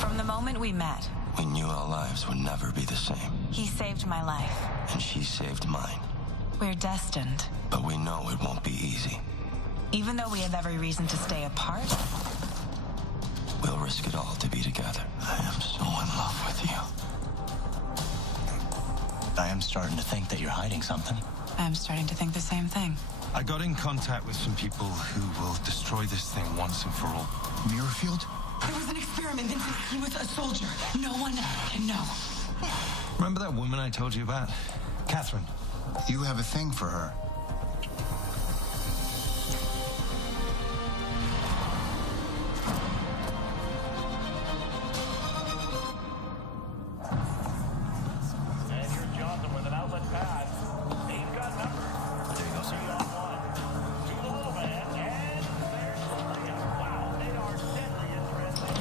From the moment we met, We knew our lives would never be the same, he saved my life. and she saved mine. We're destined. But we know it won't be easy. Even though we have every reason to stay apart, We'll risk it all to be together. I am so in love with you. I am starting to think that you're hiding something. I'm starting to think the same thing. I got in contact with some people who will destroy this thing once and for all. Muirfield? It was an experiment, Vincent. He was a soldier. No one can know. Remember that woman I told you about? Catherine. You have a thing for her. And here's Johnson with an outlet pass. He's got numbers. There you go, 3-on-1. To the little man, and there's the layup. Wow, they are deadly interesting.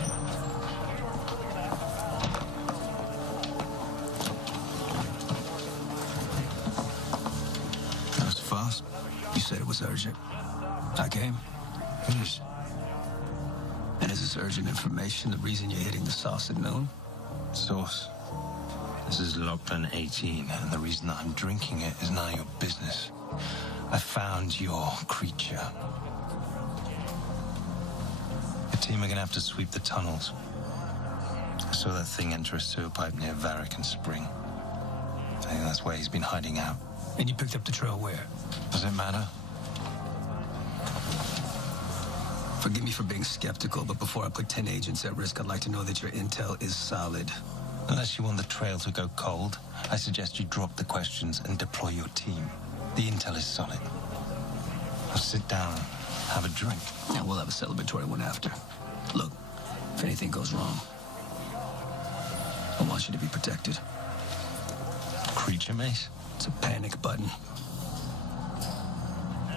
New York's really gonna have to foul. That was fast. You said it was urgent. I came. It is. And is this urgent information the reason you're hitting the sauce at noon? Source. This is Lachlan 18, and the reason that I'm drinking it is none of your business. I found your creature. The team are gonna have to sweep the tunnels. I saw that thing enter a sewer pipe near Varric and Spring. I think that's where he's been hiding out. And you picked up the trail where? Does it matter? Forgive me for being skeptical, but before I put 10 agents at risk, I'd like to know that your intel is solid. Unless you want the trail to go cold, I suggest you drop the questions and deploy your team. The intel is solid. Now sit down, have a drink. And we'll have a celebratory one after. Look, if anything goes wrong, I want you to be protected. Creature mace? It's a panic button.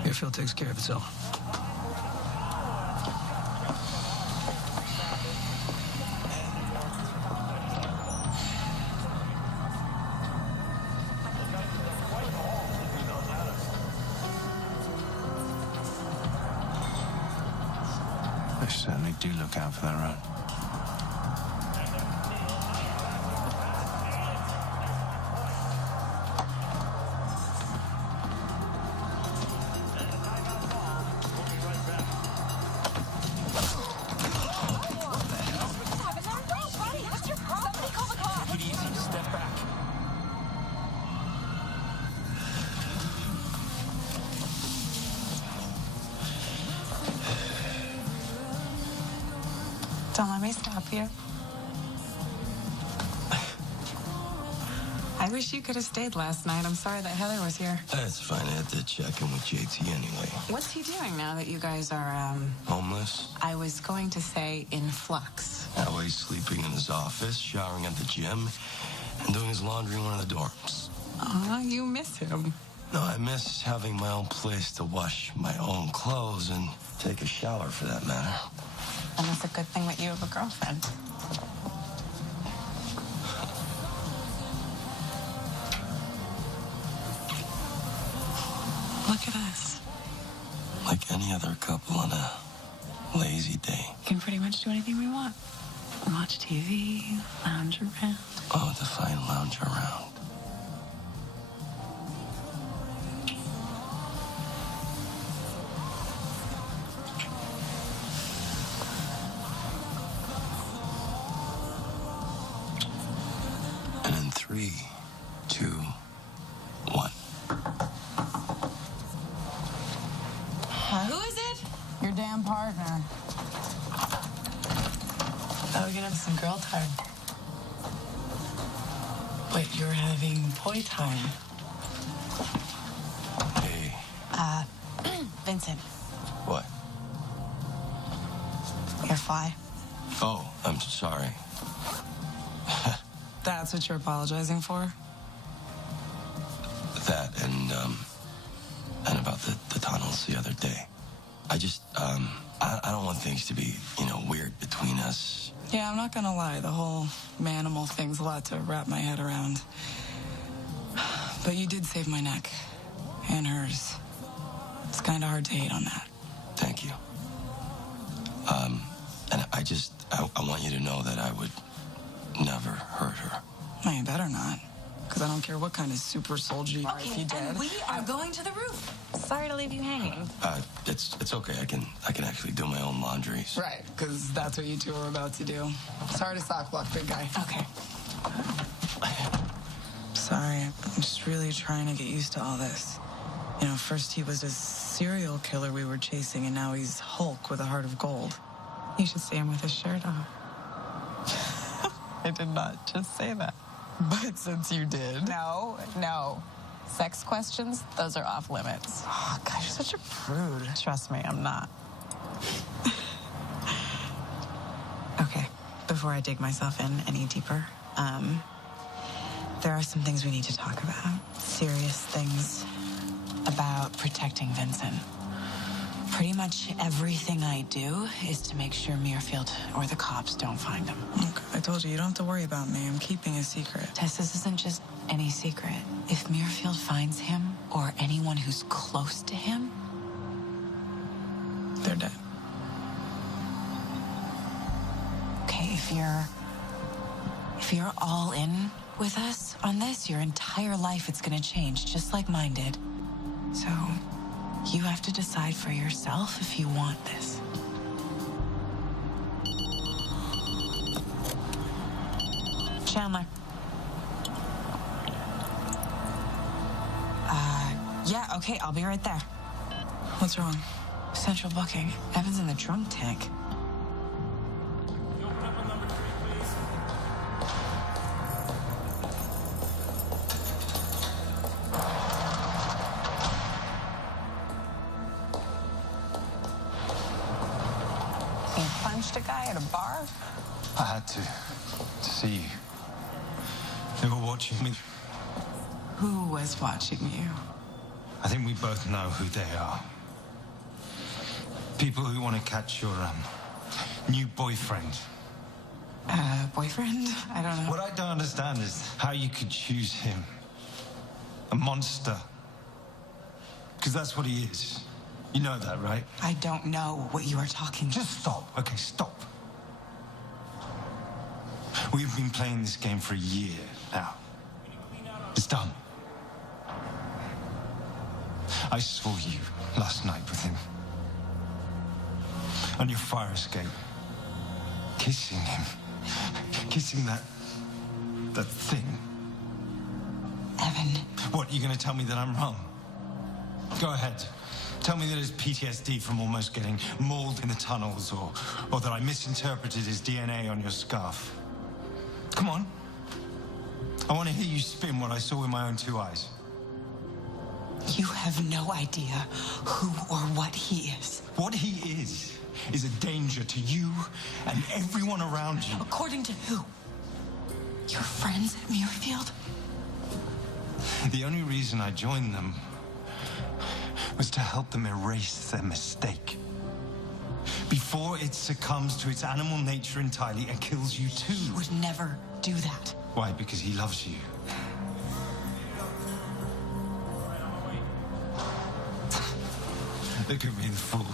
Airfield takes care of itself. They certainly do look out for their own. Take it easy. Step back. Don't let me stop you. I wish you could have stayed last night. I'm sorry that Heather was here. That's fine. I had to check in with JT anyway. What's he doing now that you guys are, Homeless? I was going to say in flux. That way he's sleeping in his office, showering at the gym, and doing his laundry in one of the dorms. Aw, you miss him. No, I miss having my own place to wash my own clothes and take a shower, for that matter. And it's a good thing that you have a girlfriend. Look at us. Like any other couple on a lazy day. We can pretty much do anything we want. Watch TV, lounge around. Oh, the fine lounge around. And in 3, 2, 1. Who is it? Your damn partner. Oh, we're gonna have some girl time. Wait, you're having boy time. Hey, Vincent, what? you're fly. Oh, I'm sorry. That's what you're apologizing for? That and about the tunnels the other day. I just, I don't want things to be, weird between us. Yeah, I'm not gonna lie. The whole manimal thing's a lot to wrap my head around. But you did save my neck. And hers. It's kind of hard to hate on that. Thank you. And I want you to know that I would never hurt her. Well, you better not. Because I don't care what kind of super soldier you are if you did. and we are going to the roof. Sorry to leave you hanging. It's okay. I can actually do my own laundry. Right, because that's what you two are about to do. Sorry to sock block, big guy. Okay. Sorry, I'm just really trying to get used to all this. You know, first he was a serial killer we were chasing, and now he's Hulk with a heart of gold. You should see him with his shirt off. I did not just say that. But since you did... No. Sex questions, those are off limits. Oh, gosh, you're such a prude. Trust me, I'm not. Okay, before I dig myself in any deeper, there are some things we need to talk about. Serious things about protecting Vincent. Pretty much everything I do is to make sure Muirfield or the cops don't find him. Look, I told you don't have to worry about me. I'm keeping a secret. Tess, this isn't just any secret. If Muirfield finds him, or anyone who's close to him, They're dead. okay, if you're all in with us on this, your entire life it's gonna change, just like mine did. So, you have to decide for yourself if you want this. Chandler. Yeah, okay, I'll be right there. What's wrong? Central booking. Evan's in the drunk tank. You punched a guy at a bar? I had to see you. They were watching me. Who was watching you? I think we both know who they are. People who want to catch your new boyfriend. Boyfriend? I don't know. What I don't understand is how you could choose him. A monster. Because that's what he is. You know that, right? I don't know what you are talking about. Just stop. Okay, stop. We've been playing this game for a year now. It's done. I saw you last night with him. On your fire escape. Kissing him. Kissing that thing. Evan. What, you gonna tell me that I'm wrong? Go ahead. Tell me that it's PTSD from almost getting mauled in the tunnels, or that I misinterpreted his DNA on your scarf. Come on. I want to hear you spin what I saw with my own two eyes. You have no idea who or what he is. What he is a danger to you and everyone around you. According to who? Your friends at Muirfield? The only reason I joined them was to help them erase their mistake. Before it succumbs to its animal nature entirely and kills you too. He would never do that. Why? Because he loves you. Look at me, the fool.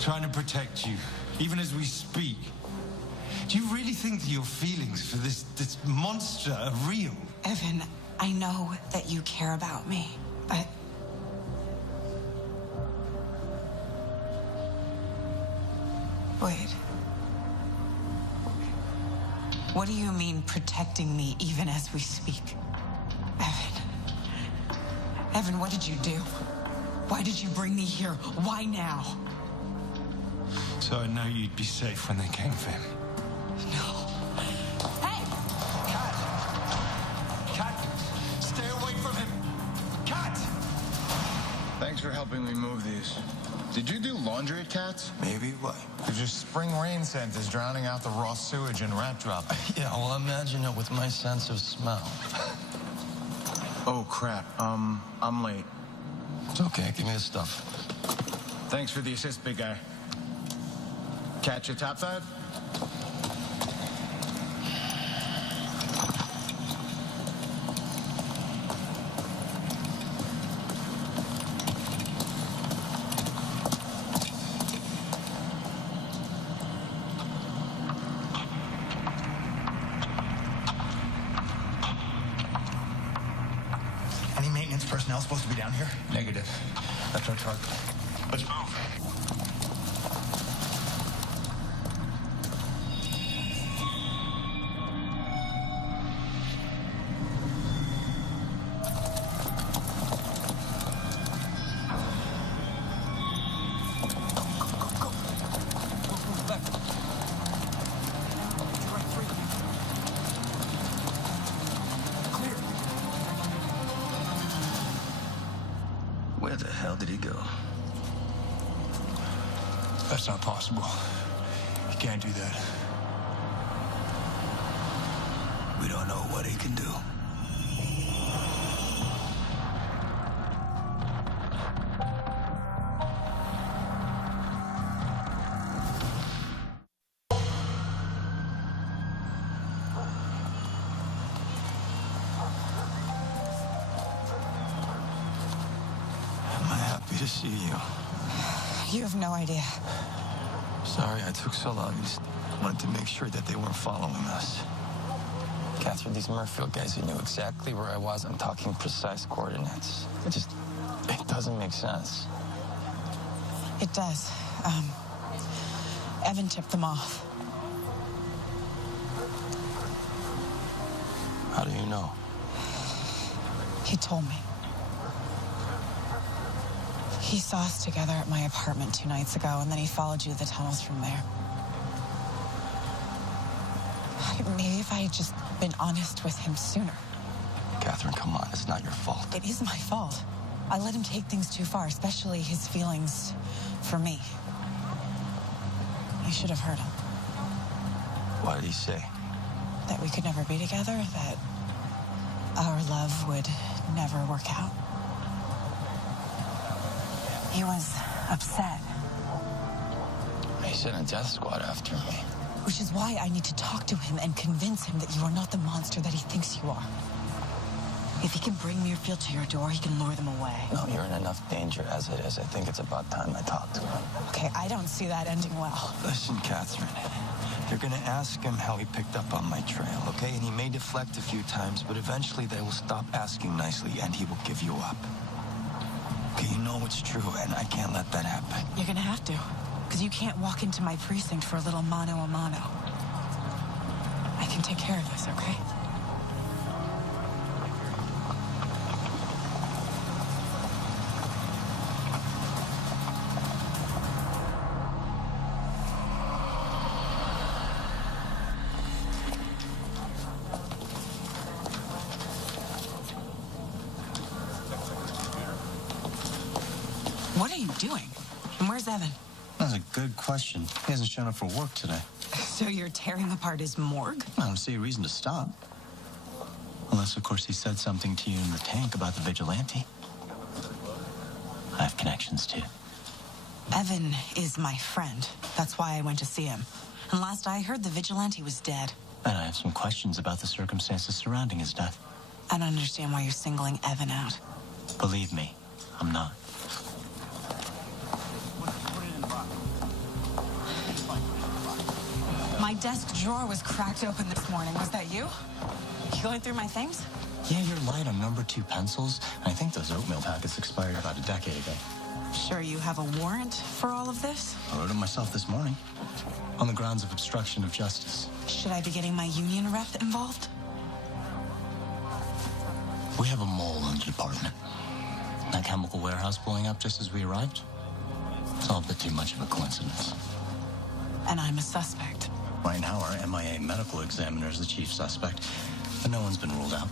Trying to protect you, even as we speak. Do you really think that your feelings for this monster are real? Evan, I know that you care about me, but... Wait. What do you mean protecting me even as we speak? Evan. Evan, what did you do? Why did you bring me here? Why now? So I know you'd be safe when they came for him. No. Hey! Cat! Stay away from him! Cat! Thanks for helping me move these. Did you do laundry at Cat's? Maybe what? Because your spring rain scent is drowning out the raw sewage and rat drop. Yeah, well, imagine it with my sense of smell. Oh, crap. I'm late. It's okay. Give me the stuff. Thanks for the assist, big guy. Catch you topside? personnel supposed to be down here? Negative. That's our target. Let's move. Where the hell did he go? That's not possible. You can't do that. We don't know what he can do. Am I happy to see you? You have no idea. Sorry I took so long. I just wanted to make sure that they weren't following us. Catherine, these Murfield guys, they knew exactly where I was. I'm talking precise coordinates. It doesn't make sense. It does. Evan tipped them off. How do you know? He told me. He saw us together at my apartment 2 nights ago, and then he followed you to the tunnels from there. Maybe if I had just been honest with him sooner. Catherine, come on. It's not your fault. It is my fault. I let him take things too far, especially his feelings for me. I should have heard him. What did he say? That we could never be together, that our love would never work out. He was upset. He sent a death squad after me. Which is why I need to talk to him and convince him that you are not the monster that he thinks you are. If he can bring Muirfield to your door, he can lure them away. No, you're in enough danger as it is. I think it's about time I talk to him. Okay, I don't see that ending well. Listen, Catherine. You're gonna ask him how he picked up on my trail, okay? And he may deflect a few times, but eventually they will stop asking nicely and he will give you up. Okay, you know it's true, and I can't let that happen. You're gonna have to, because you can't walk into my precinct for a little mano a mano. I can take care of this, okay? What are you doing? And where's Evan? That's a good question. He hasn't shown up for work today. So you're tearing apart his morgue? I don't see a reason to stop. Unless, of course, he said something to you in the tank about the vigilante. I have connections, too. Evan is my friend. That's why I went to see him. And last I heard, the vigilante was dead. And I have some questions about the circumstances surrounding his death. I don't understand why you're singling Evan out. Believe me, I'm not. My desk drawer was cracked open this morning. Was that you? You going through my things? Yeah, you're light on number 2 pencils. I think those oatmeal packets expired about a decade ago. Sure you have a warrant for all of this? I wrote it myself this morning. On the grounds of obstruction of justice. Should I be getting my union rep involved? We have a mole in the department. That chemical warehouse blowing up just as we arrived? It's all a bit too much of a coincidence. And I'm a suspect. Right now, our MIA medical examiner is the chief suspect, but no one's been ruled out.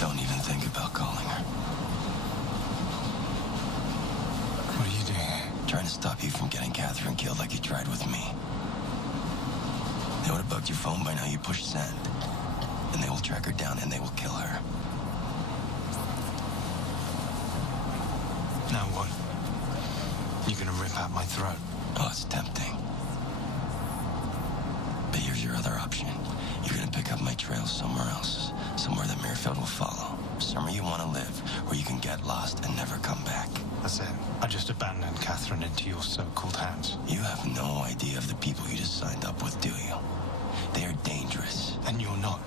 Don't even think about calling her. What are you doing? Trying to stop you from getting Catherine killed like you tried with me. They would have bugged your phone by now. You push send. And they will track her down and they will kill her. Now what? You're gonna rip out my throat. Oh, it's tempting. But here's your other option. You're gonna pick up my trail somewhere else. Somewhere that Muirfield will follow. So somewhere you want to live, where you can get lost and never come back. That's it. I just abandoned Catherine into your so-called hands. You have no idea of the people you just signed up with, do you? They are dangerous. And you're not.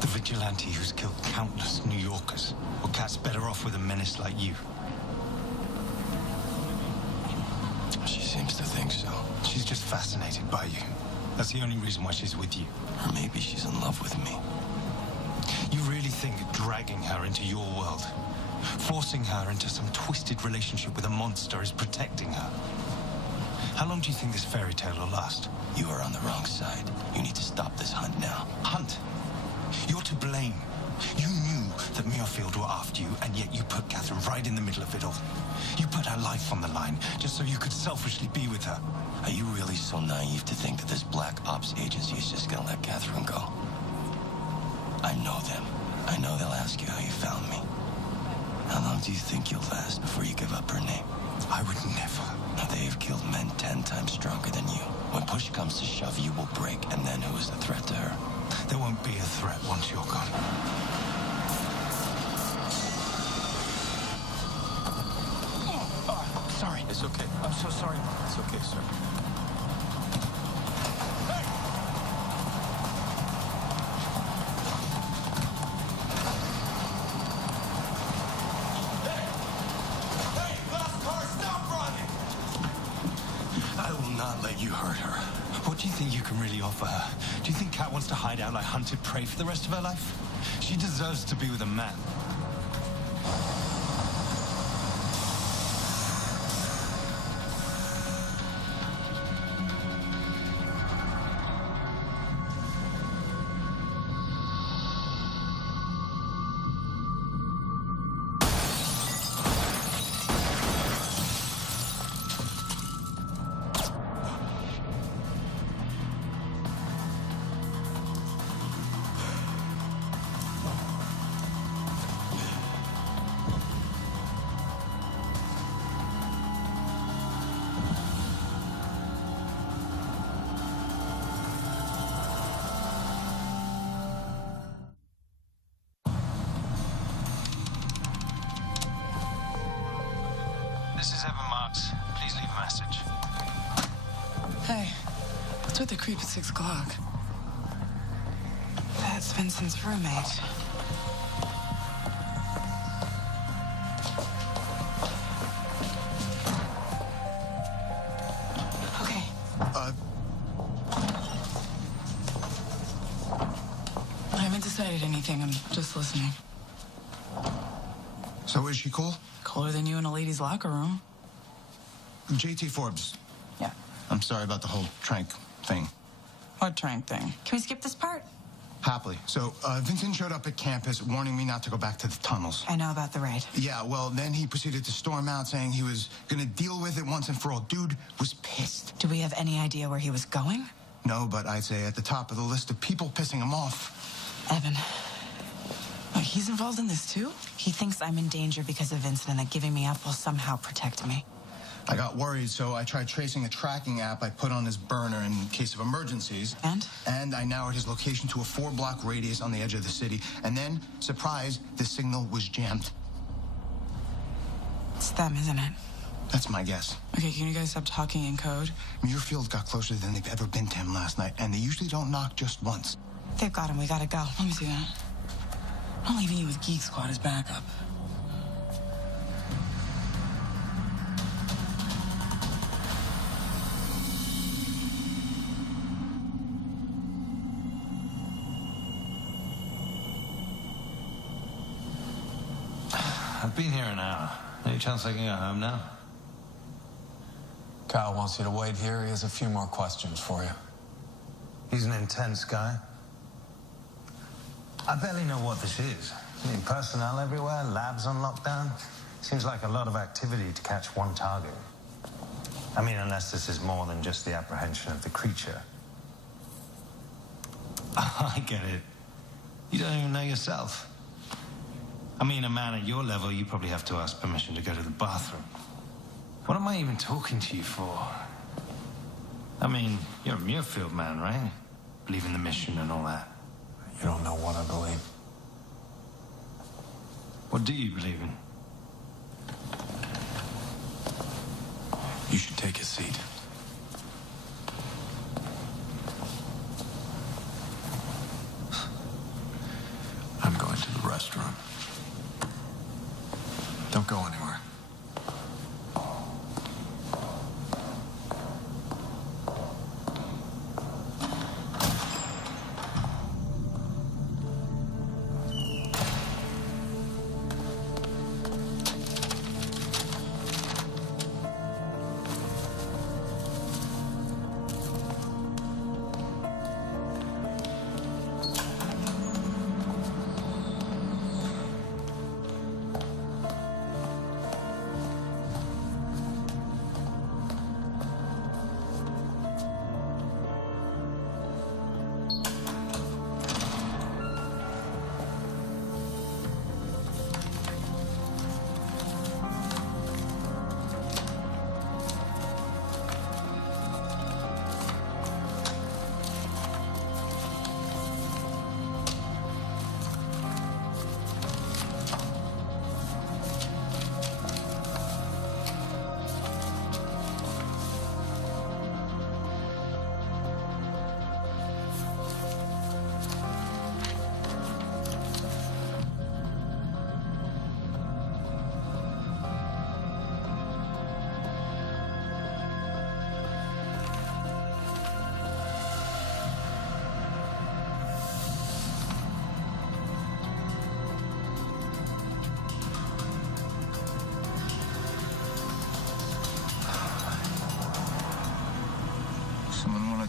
The vigilante who's killed countless New Yorkers. Well, Kat's better off with a menace like you. She seems to think so. She's just fascinated by you. That's the only reason why she's with you. Or maybe she's in love with me. You really think dragging her into your world, forcing her into some twisted relationship with a monster is protecting her? How long do you think this fairy tale will last? You are on the wrong side. You need to stop this hunt now. Hunt? You're to blame. You knew that Muirfield were after you, and yet you put Catherine right in the middle of it all. You put her life on the line just so you could selfishly be with her. Are you really so naive to think that this Black Ops agency is just gonna let Catherine go? I know them. I know they'll ask you how you found me. How long do you think you'll last before you give up her name? I would never. Now, they have killed men 10 times stronger than you. When push comes to shove, you will break, and then who is the threat to her? There won't be a threat once you're gone. Sorry. It's okay. I'm so sorry. It's okay, sir. Let you hurt her. What do you think you can really offer her? Do you think Kat wants to hide out like hunted prey for the rest of her life? She deserves to be with a man. This is Evan Marks. Please leave a message. Hey, what's with the creep at 6 o'clock? That's Vincent's roommate. Okay. I haven't decided anything. I'm just listening. So is she cool? Cooler than you in a ladies' locker room. JT Forbes. Yeah. I'm sorry about the whole Trank thing. What Trank thing? Can we skip this part? Happily. So, Vincent showed up at campus warning me not to go back to the tunnels. I know about the raid. Yeah, well, then he proceeded to storm out saying he was gonna deal with it once and for all. Dude was pissed. Do we have any idea where he was going? No, but I'd say at the top of the list of people pissing him off. Evan. Wait, he's involved in this too? He thinks I'm in danger because of Vincent and that giving me up will somehow protect me. I got worried, so I tried tracing a tracking app I put on his burner in case of emergencies. And? And I narrowed his location to a 4-block radius on the edge of the city. And then, surprise, the signal was jammed. It's them, isn't it? That's my guess. Okay, can you guys stop talking in code? Muirfield got closer than they've ever been to him last night, and they usually don't knock just once. They've got him. We gotta go. Let me see that. I'm leaving you with Geek Squad as backup. I've been here an hour. Any chance I can go home now? Kyle wants you to wait here. He has a few more questions for you. He's an intense guy. I barely know what this is. I mean, personnel everywhere, labs on lockdown. Seems like a lot of activity to catch one target. I mean, unless this is more than just the apprehension of the creature. I get it. You don't even know yourself. I mean, a man at your level, you probably have to ask permission to go to the bathroom. What am I even talking to you for? I mean, you're a Muirfield man, right? Believe in the mission and all that. You don't know what I believe. What do you believe in? You should take a seat. I'm going to the restroom. Don't go anywhere.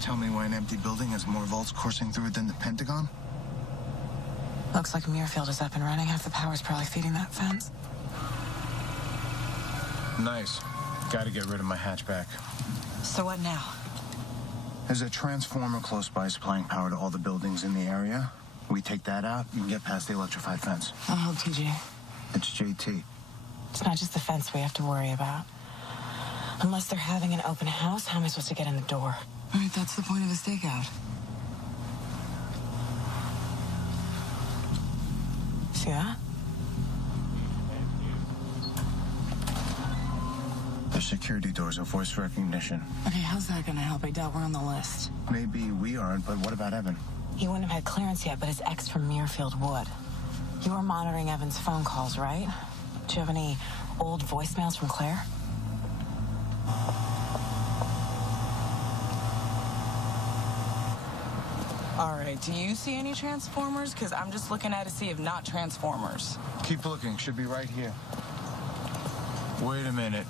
Tell me why an empty building has more vaults coursing through it than the Pentagon? Looks like Muirfield is up and running. Half the power's probably feeding that fence. Nice. Gotta get rid of my hatchback. So what now? There's a transformer close by supplying power to all the buildings in the area. We take that out, you can get past the electrified fence. I'll hold TJ. It's JT. It's not just the fence we have to worry about. Unless they're having an open house, how am I supposed to get in the door? All right, that's the point of a stakeout. See that? The security doors are voice recognition. Okay, how's that gonna help? I doubt we're on the list. Maybe we aren't, but what about Evan? He wouldn't have had clearance yet, but his ex from Muirfield would. You were monitoring Evan's phone calls, right? Do you have any old voicemails from Claire? All right, do you see any Transformers? Because I'm just looking at a sea of not Transformers. Keep looking, should be right here. Wait a minute.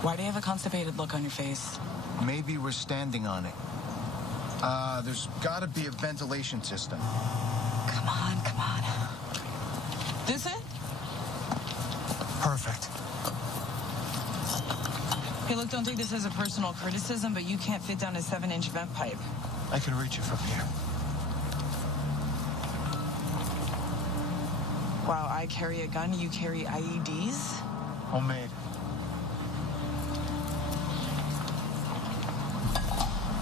Why do you have a constipated look on your face? Maybe we're standing on it. There's gotta be a ventilation system. Come on, come on. This it? Perfect. Hey, look, don't take this as a personal criticism, but you can't fit down a 7-inch vent pipe. I can reach it from here. Wow, I carry a gun, you carry IEDs? Homemade.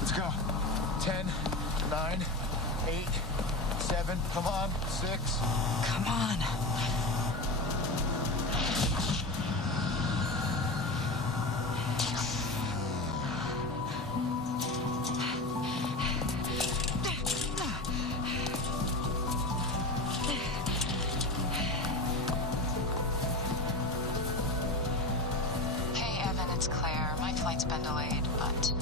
Let's go. 10, 9, 8, 7, come on, 6. Come on. Hey, Evan, it's Claire. My flight's been delayed, but...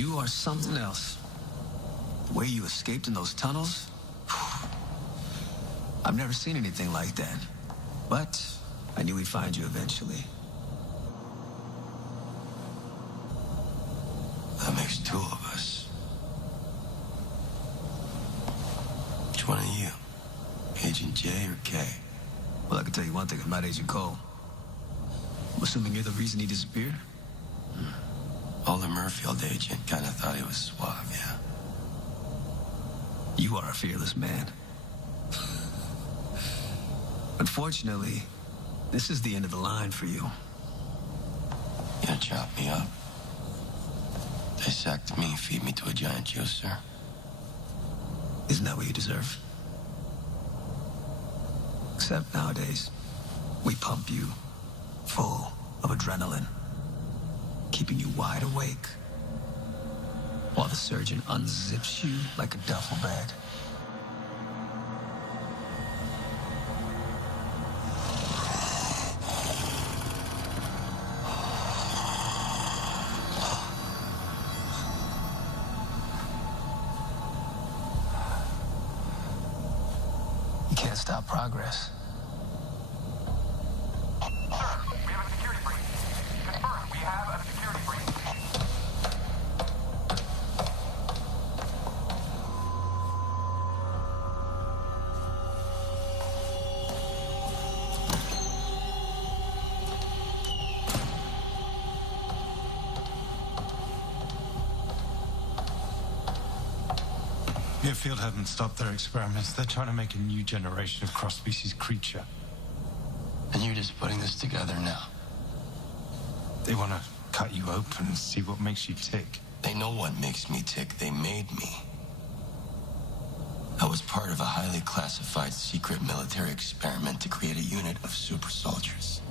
You are something else. The way you escaped in those tunnels, I've never seen anything like that. But I knew we'd find you eventually. That makes two of us. Which one are you? Agent J or K? Well, I can tell you one thing about Agent Cole. I'm assuming you're the reason he disappeared? Alder Murfield agent kind of thought he was suave, yeah. You are a fearless man. Unfortunately, this is the end of the line for you. You gonna chop me up? Dissect me, feed me to a giant juicer? Isn't that what you deserve? Except nowadays, we pump you full of adrenaline, keeping you wide awake, while the surgeon unzips you like a duffel bag. You can't stop progress. We have a security breach. Confirm, we have a security breach. Muirfield haven't stopped their experiments. They're trying to make a new generation of cross-species creature. And you're just putting this together now. They want to cut you open and see what makes you tick. They know what makes me tick. They made me. I was part of a highly classified secret military experiment to create a unit of super soldiers.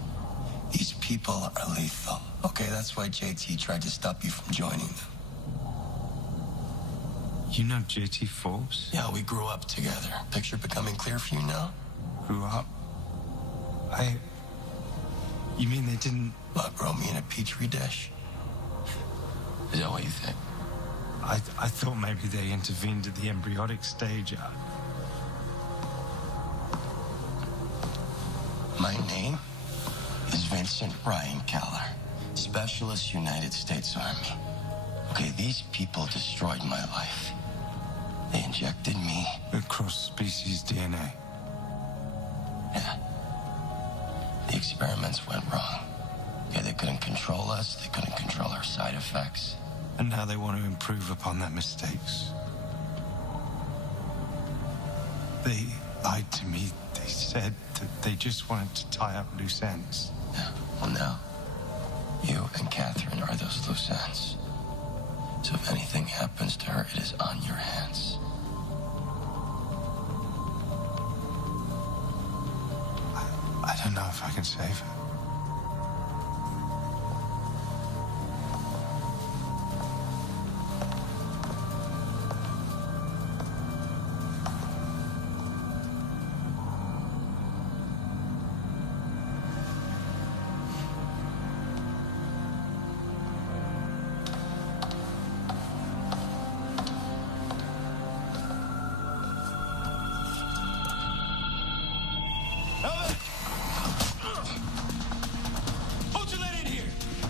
These people are lethal. Okay, that's why JT tried to stop you from joining them. You know JT Forbes? Yeah, we grew up together. Picture becoming clear for you now? Grew up? You mean they didn't... What, grow me in a petri dish? Is that what you think? I thought maybe they intervened at the embryonic stage. My name is Vincent Ryan Keller, Specialist United States Army. Okay, these people destroyed my life. They injected me. With cross-species DNA. Yeah. The experiments went wrong. Okay, they couldn't control us. They couldn't control our side effects. And now they want to improve upon their mistakes. They lied to me. They said that they just wanted to tie up loose ends. Yeah, well now, you and Catherine are those loose ends. So if anything happens to her, it is on your hands. I don't know if I can save her.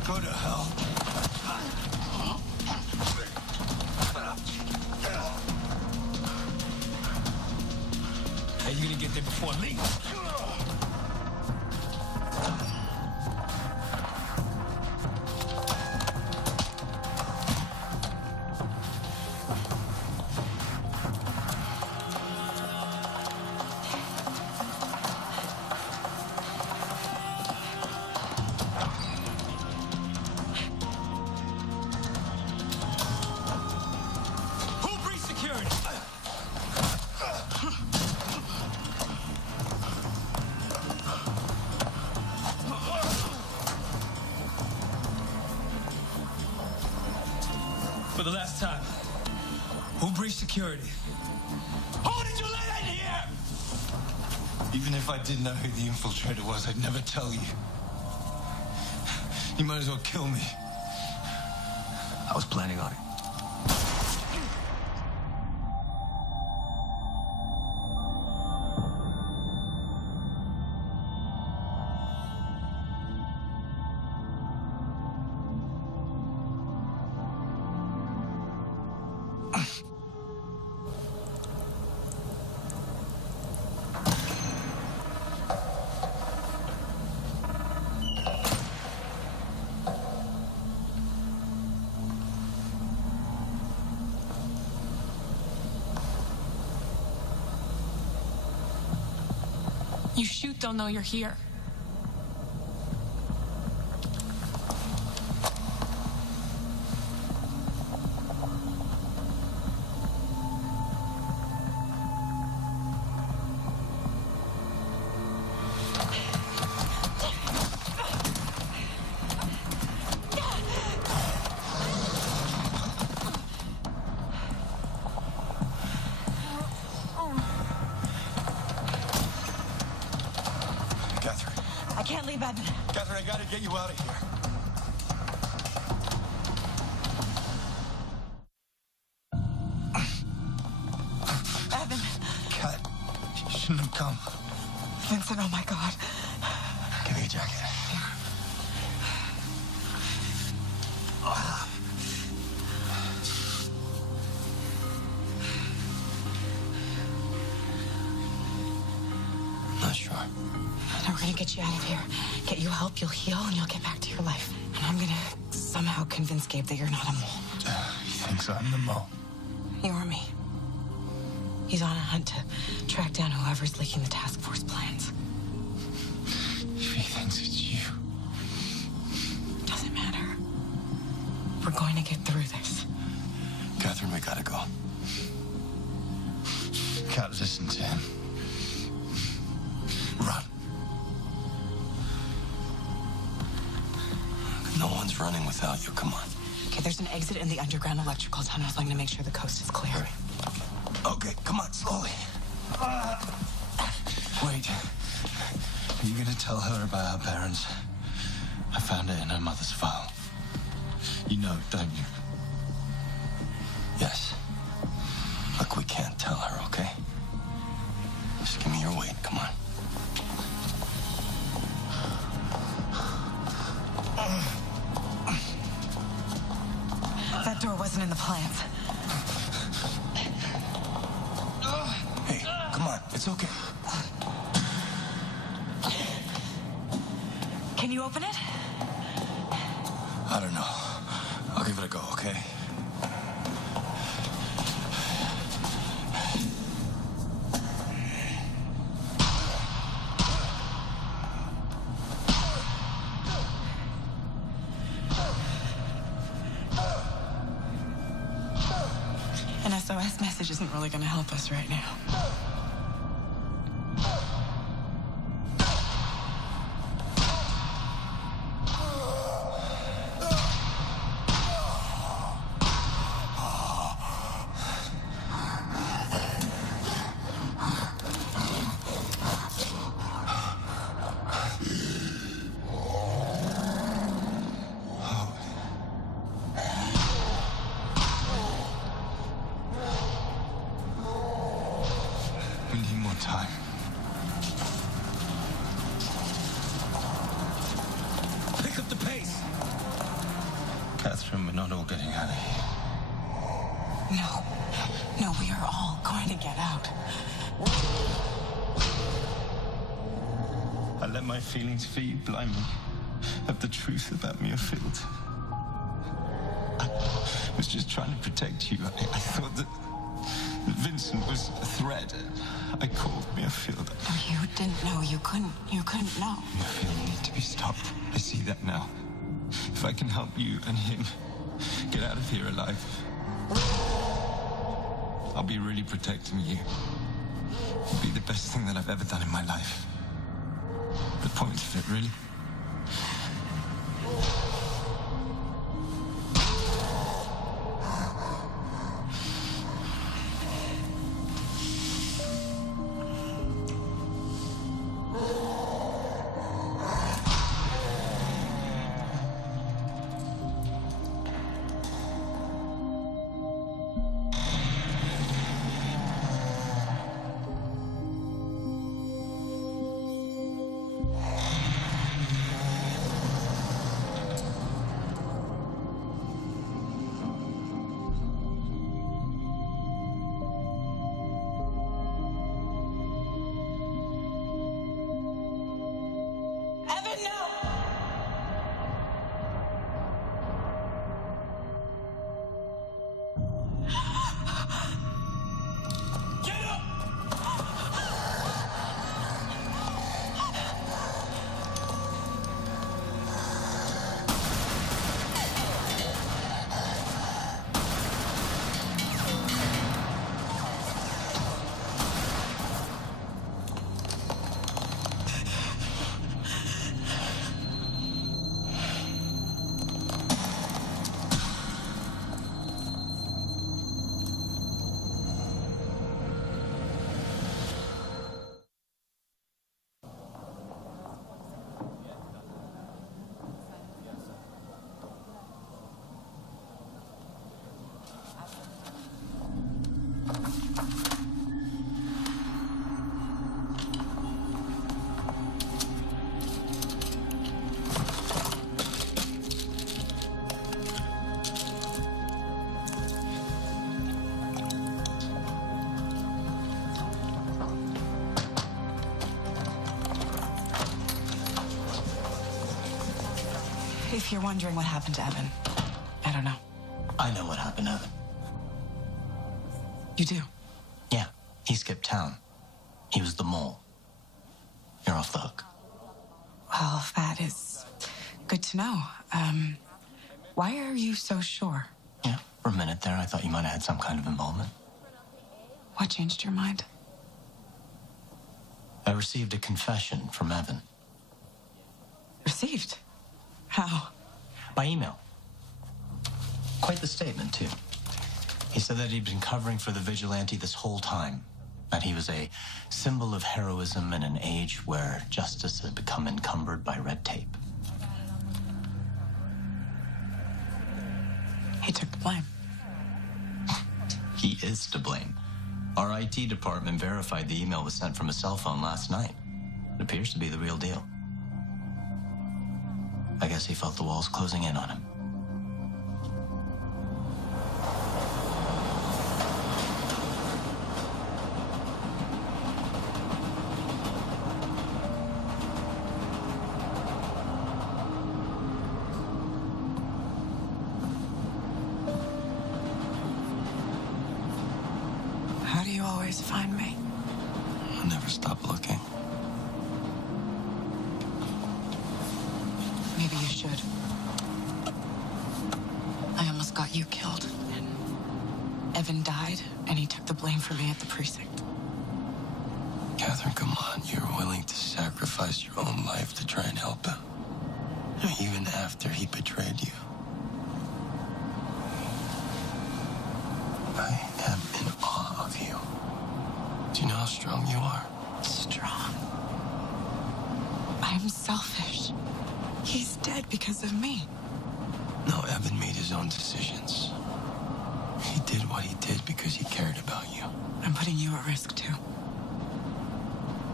Go to hell. How you gonna get there before me? For the last time, who breached security? Who did you let in here? Even if I did know who the infiltrator was, I'd never tell you. You might as well kill me. I was planning on it. You shoot, they'll know you're here. Catherine. I can't leave Evan. Catherine, I gotta get you out of here. Evan. Cat, you shouldn't have come. Vincent, oh my God. Give me a jacket. Not sure. No, we're gonna get you out of here. Get you help, you'll heal, and you'll get back to your life. And I'm gonna somehow convince Gabe that you're not a mole. He thinks I'm the mole. You or me. He's on a hunt to track down whoever's leaking the task force plans. If he thinks it's you. Doesn't matter. We're going to get through this. Catherine, we gotta go. Can't listen to him. Run. No one's running without you. Come on. Okay, there's an exit in the underground electrical tunnels. I'm gonna make sure the coast is clear. Okay, come on, slowly. Wait. Are you gonna tell her about her parents? I found it in her mother's file. You know, don't you? Yes. Look, we can't tell her, okay? Just give me your weight. Come on. That door wasn't in the plans. Hey, come on. It's okay. Can you open it? I don't know. I'll give it a go, okay? An SOS message isn't really gonna help us right now. We need more time. Pick up the pace. Catherine, we're not all getting out of here. No. No, we are all going to get out. I let my feelings for you blind me of the truth about Muirfield. I was just trying to protect you. I thought that Vincent was a threat. I called Muirfield. No, you didn't know. You couldn't know. Muirfield needs to be stopped. I see that now. If I can help you and him get out of here alive, I'll be really protecting you. It'll be the best thing that I've ever done in my life. The point of it, really. If you're wondering what happened to Evan, I don't know. I know what happened, Evan. You do? Yeah, he skipped town. He was the mole. You're off the hook. Well, that is good to know. Why are you so sure? Yeah, for a minute there, I thought you might have had some kind of involvement. What changed your mind? I received a confession from Evan. Received? How? By email. Quite the statement, too. He said that he'd been covering for the vigilante this whole time. That he was a symbol of heroism in an age where justice had become encumbered by red tape. He took the blame. He is to blame. Our IT department verified the email was sent from a cell phone last night. It appears to be the real deal. I guess he felt the walls closing in on him. How do you always find me? I'll never stop looking. Maybe you should. I almost got you killed. Evan died, and he took the blame for me at the precinct. Catherine, come on. You're willing to sacrifice your own life to try and help him. Even after he betrayed you. I am in awe of you. Do you know how strong you are? Strong. I'm selfish. He's dead because of me. No, Evan made his own decisions. He did what he did because he cared about you. I'm putting you at risk, too.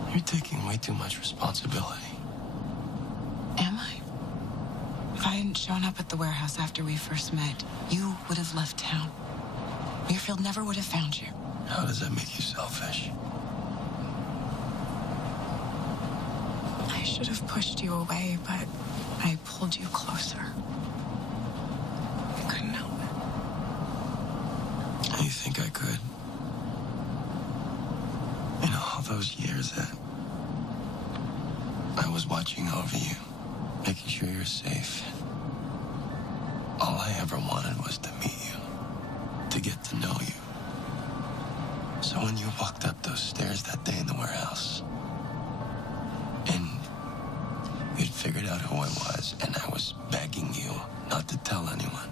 You're taking way too much responsibility. Am I? If I hadn't shown up at the warehouse after we first met, you would have left town. Muirfield never would have found you. How does that make you selfish? I should have pushed you away, but I pulled you closer. I couldn't help it. You think I could? You know, all those years that I was watching over you, making sure you're safe. All I ever wanted was to meet you, to get to know you. So when you walked up those stairs that day in the warehouse, and you'd figured out who I was, and I was begging you not to tell anyone.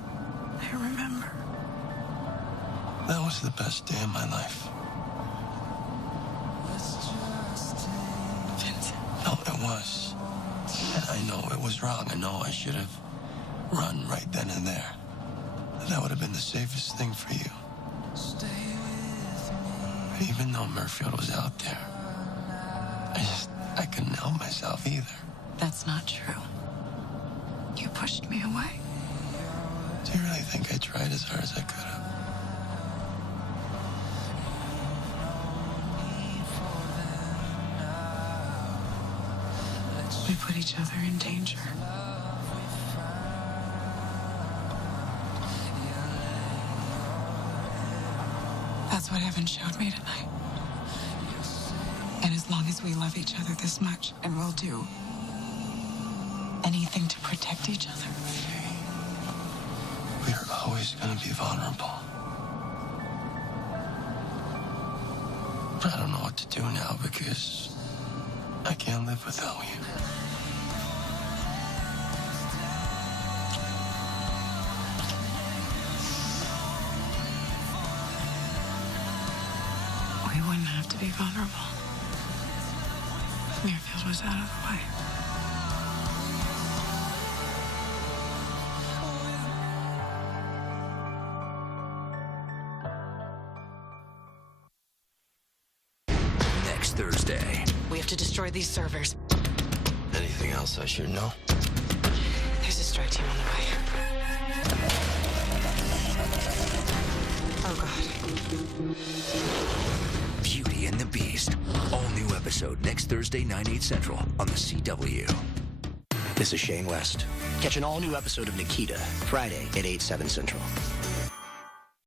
I remember. That was the best day of my life. Vincent. No, it was. And I know it was wrong. I know I should have run right then and there. That would have been the safest thing for you. But even though Muirfield was out there, I couldn't help myself either. That's not true. You pushed me away. Do you really think I tried as hard as I could have? We put each other in danger. That's what Evan showed me tonight. And as long as we love each other this much, and we'll do anything to protect each other. We're always going to be vulnerable. I don't know what to do now because I can't live without you. We wouldn't have to be vulnerable. Muirfield was out of the way. Next Thursday. We have to destroy these servers. Anything else I should know? There's a strike team on the way. Oh, God. Beauty and the Beast. All new episode next Thursday, 9/8 Central on the CW. This is Shane West. Catch an all-new episode of Nikita, Friday at 8, 7 Central.